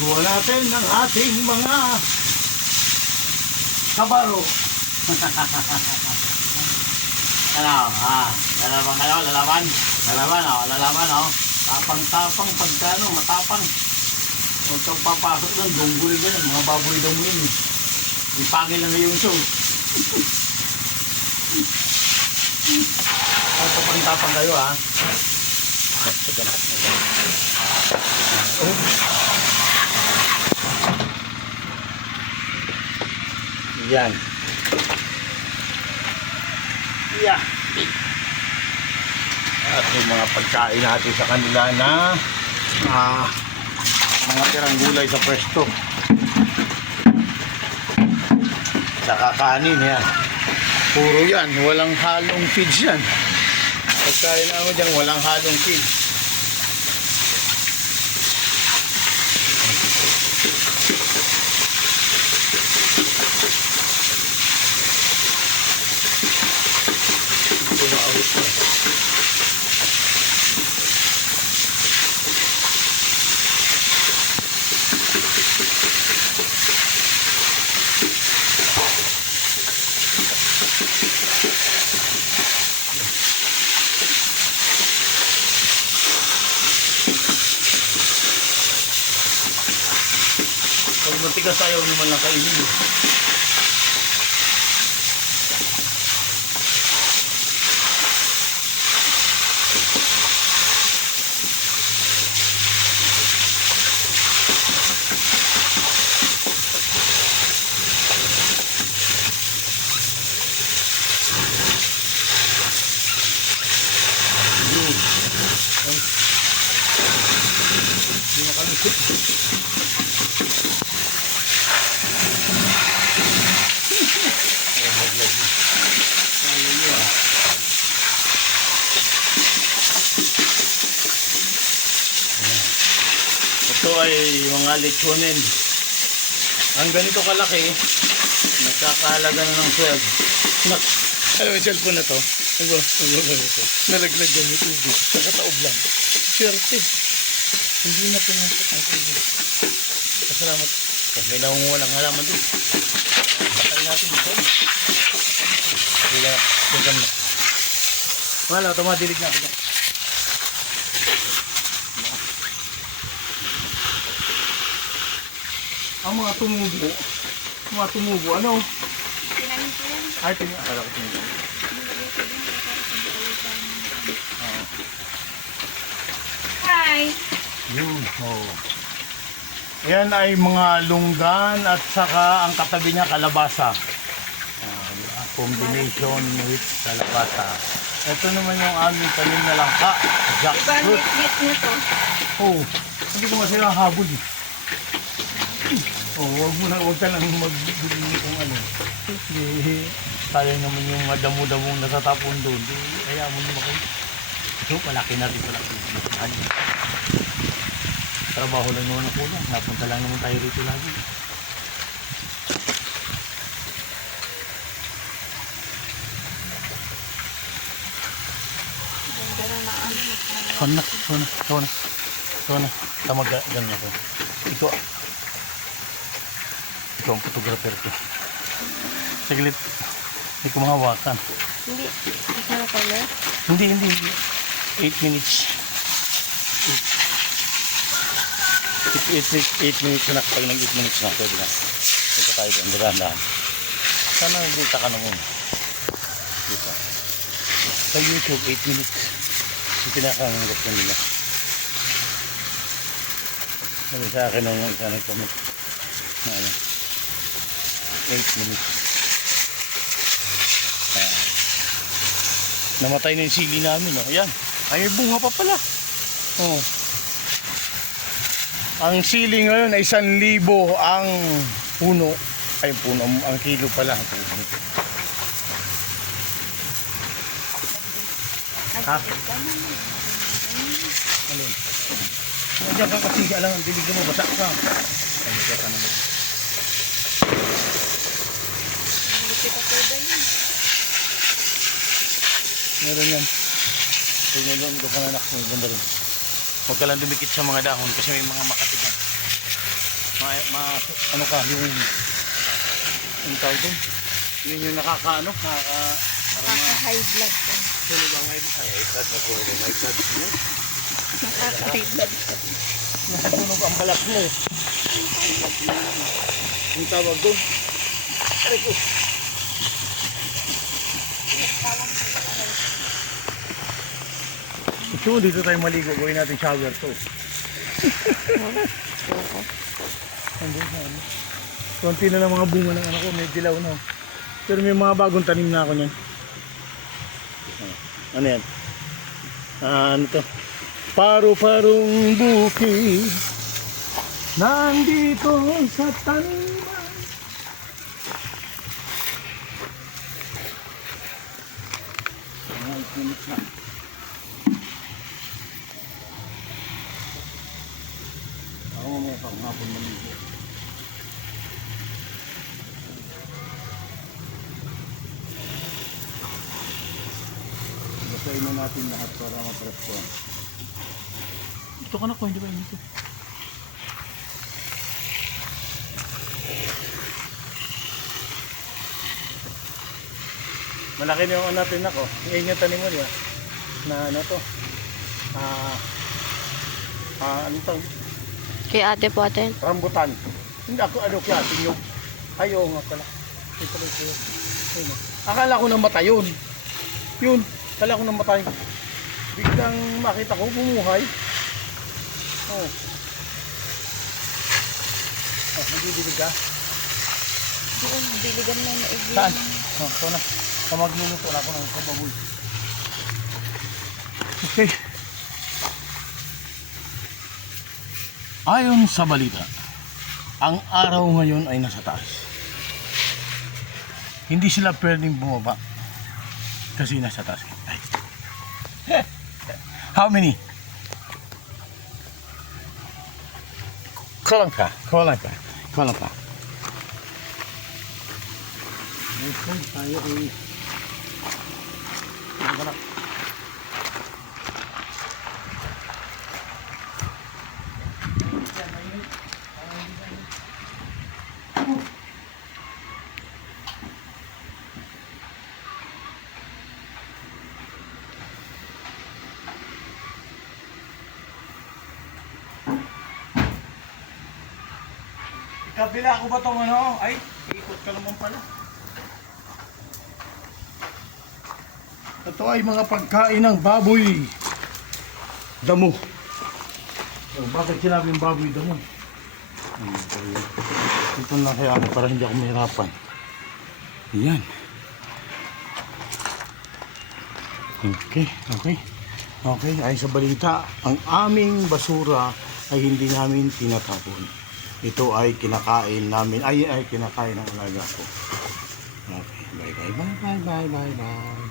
Kuha natin ang ating mga kabaro. Ano, lalaban kayo, lalaban. Lalaban, Tapang-tapang pagkano, matapang. Huwag kang papasok lang, dunggol ganyan, mga baboy daw mo yun. May pangil na yung show. Tapang-tapang kayo, ha. Yan. Yeah. At yung mga pagkain natin sa kanila na mga tirang gulay sa pwesto. Saka kanin yan. Puro yan. Walang halong feeds yan. Pagkain namin dyan, walang halong feeds. Pag matigas ayaw naman lang kainin. Hindi makalusot. Ito ay mga lechonin. Ang ganito kalaki, nagkakahalaga na ng 12. Alam mo yung cellphone na to? Nalaglag yan yung tubig. Nakataob lang. Swerte. Hindi na pinasok ang tubig. Pasalamat. Kasi naunguha ng halaman doon. Bakal natin ito. Tingnan na. Wala, tumadilig na ako. Ang mga tumubo, ano? Tinanin ko yan. Ay, akala ko tumubo. Hi! Yun, Yan ay mga lunggan at saka ang katabi niya kalabasa. Combination with kalabasa. Ito naman yung aming tanim na langka. Jackfruit. Ibang na to. Oh, hindi ko masaya habol eh. Oh, wag ka lang magbili kung ano. Hindi, sayang naman yung damo-damong natatapon doon. Kaya mo naman ako. So, palaki natin pala. Trabaho lang naman ako lang. Napunta lang naman tayo rito lagi. Sana. Tamag ganyan ako. Ikaw ang photographer ko. Saglit. Hindi ko mahawakan. Hindi. Isang color? Hindi. 8 minutes. 8 minutes na. Pag nag-8 minutes na, pwede na. Punta tayo doon. Dahan-dahan. Sana nagdita ka na muna. Dito. Sa YouTube, 8 minutes. Yung pinakanganggat na nila. Sabi sa akin nung isa nag-comment. 8 minutes. Namatay na yung sili namin. Ayan. Ay, may bunga pa pala. Oh. Ang sili ngayon ay 1,000 ang puno. Ay, puno. Ang kilo pala. Ha? Alin? Nandiyan ka kasi alam ang dilig mo. Basa ka. Nandiyan ka naman. Meron yan. Tignan doon, doon ka na anak. May ganda rin. Huwag ka lang dumikit sa mga dahon kasi may mga makatigan. ano ka, yung tawag doon. Yun yung nakakaano, parang Nakaka-high blood ko. sino ba ngayon? Ay, blood na po. May blood mo. Nakaka-high blood ko. Natunog ang balat mo. Yung tawag doon. Aray ko. So, dito tayo maligo. Gawin natin shower to. Andun na ano. Konti na lang mga bunga ng anak ko. May dilaw na. Pero may mga bagong tanim na ako niyan. Ano yan? Ano to? Paru-parong bukid nandito sa taniman. Ako mamaya pa kung hapon maligo. Basahin na natin lahat para mapreskohan. Ito ka na ko, hindi ba yun ito? Malaki na yung natin ako. Yung yung tanim mo niya. Na ano to? Ano to? Kay ate po atin. Rambutan. Hindi ako ano kaya, tinyog. Ayaw nga pala. Ito lang siya. Ayun, oh. Akala ko namatay yun. Yun. Akala ko namatay. Biglang makita ko, bumuhay. Oh. Oh, nagbibilig ka? Doon, biligan mo na igli. Saan? Oh, ito na. Magluluto na ako ng kababoy. Okay. Ayon sa balita, ang araw ngayon ay nasa taas. Hindi sila pwedeng bumaba kasi nasa taas. Ay. How many? Kulang ka. Okay, tayo ay naganak. Kabila ko ba itong ano? Ay, ikot ka naman pala. Ito ay mga pagkain ng baboy. Damo. Oh, bakit sinabing baboy damo? Ito na kaya ako para hindi ako mahirapan. Yan. Okay. Ay sa balita, ang aming basura ay hindi namin tinatapon. Ito ay kinakain namin. Ay kinakain ng alaga ko. Okay. Bye.